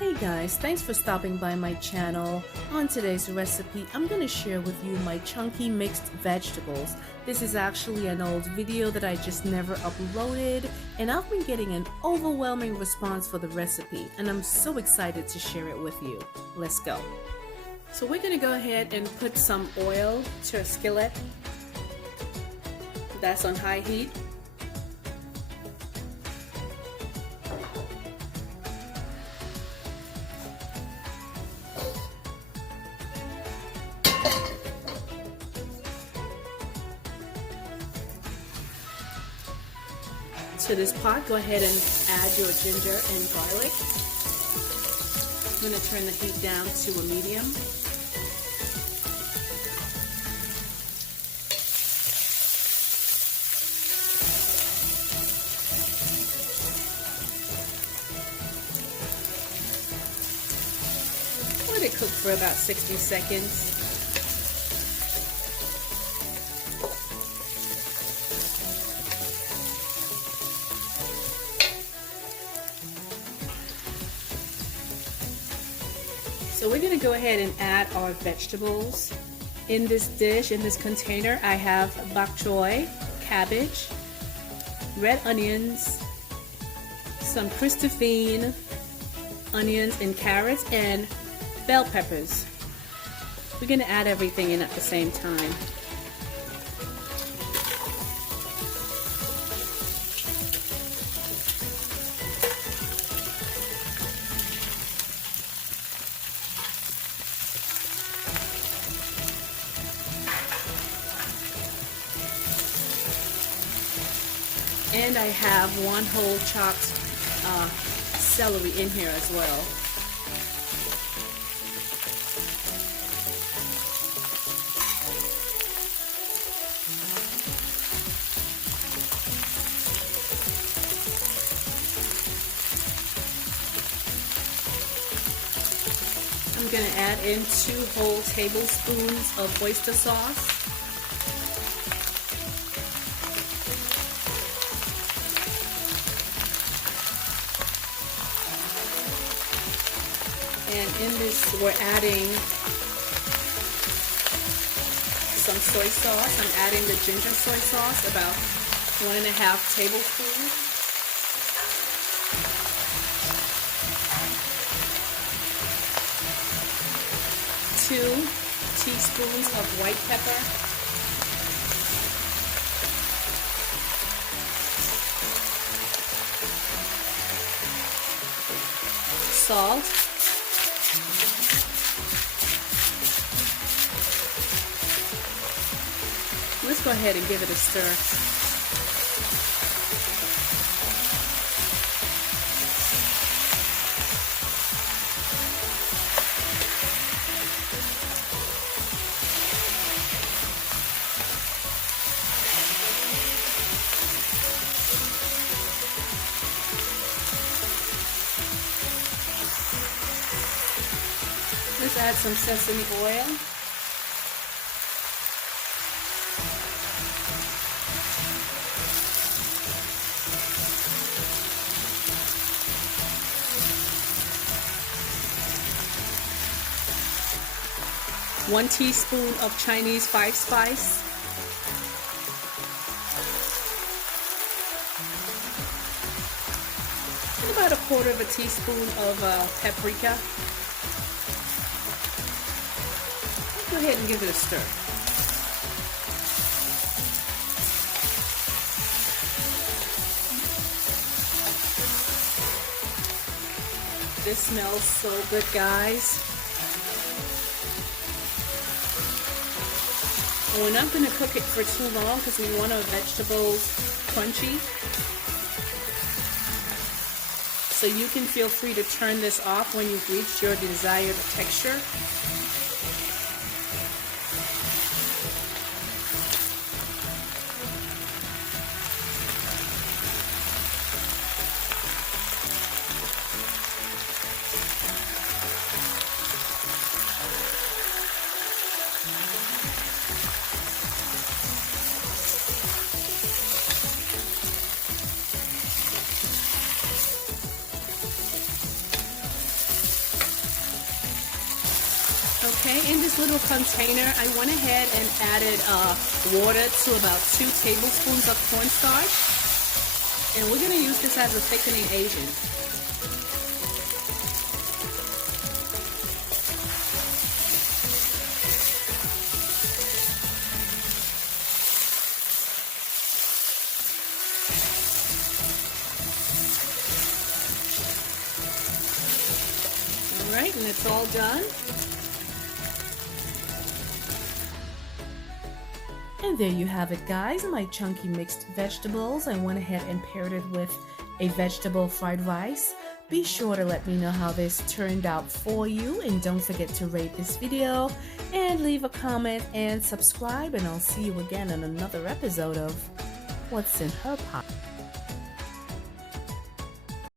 Hey guys, thanks for stopping by my channel. On today's recipe, I'm going to share with you my chunky mixed vegetables. This is actually an old video that I just never uploaded, and I've been getting an overwhelming response for the recipe, and I'm so excited to share it with you. Let's go. So we're going to go ahead and put some oil to a skillet. That's on high heat. To this pot, go ahead and add your ginger and garlic. I'm going to turn the heat down to a medium. Let it cook for about 60 seconds. So we're going to go ahead and add our vegetables. In this dish, in this container, I have bok choy, cabbage, red onions, some Christophine onions and carrots, and bell peppers. We're going to add everything in at the same time. And I have one whole chopped celery in here as well. I'm going to add in 2 whole tablespoons of oyster sauce. And in this, we're adding some soy sauce. I'm adding the ginger soy sauce, about 1.5 tablespoons. Two teaspoons of white pepper. Salt. Let's go ahead and give it a stir. Let's add some sesame oil. One teaspoon of Chinese 5-spice. And about 1/4 teaspoon of paprika. Go ahead and give it a stir. This smells so good, guys. We're not going to cook it for too long because we want our vegetables crunchy. So you can feel free to turn this off when you've reached your desired texture. Okay, in this little container, I went ahead and added water to about 2 tablespoons of cornstarch. And we're going to use this as a thickening agent. All right, and it's all done. And there you have it, guys, my chunky mixed vegetables. I went ahead and paired it with a vegetable fried rice. Be sure to let me know how this turned out for you, and don't forget to rate this video and leave a comment and subscribe, and I'll see you again in another episode of What's in Her Pot.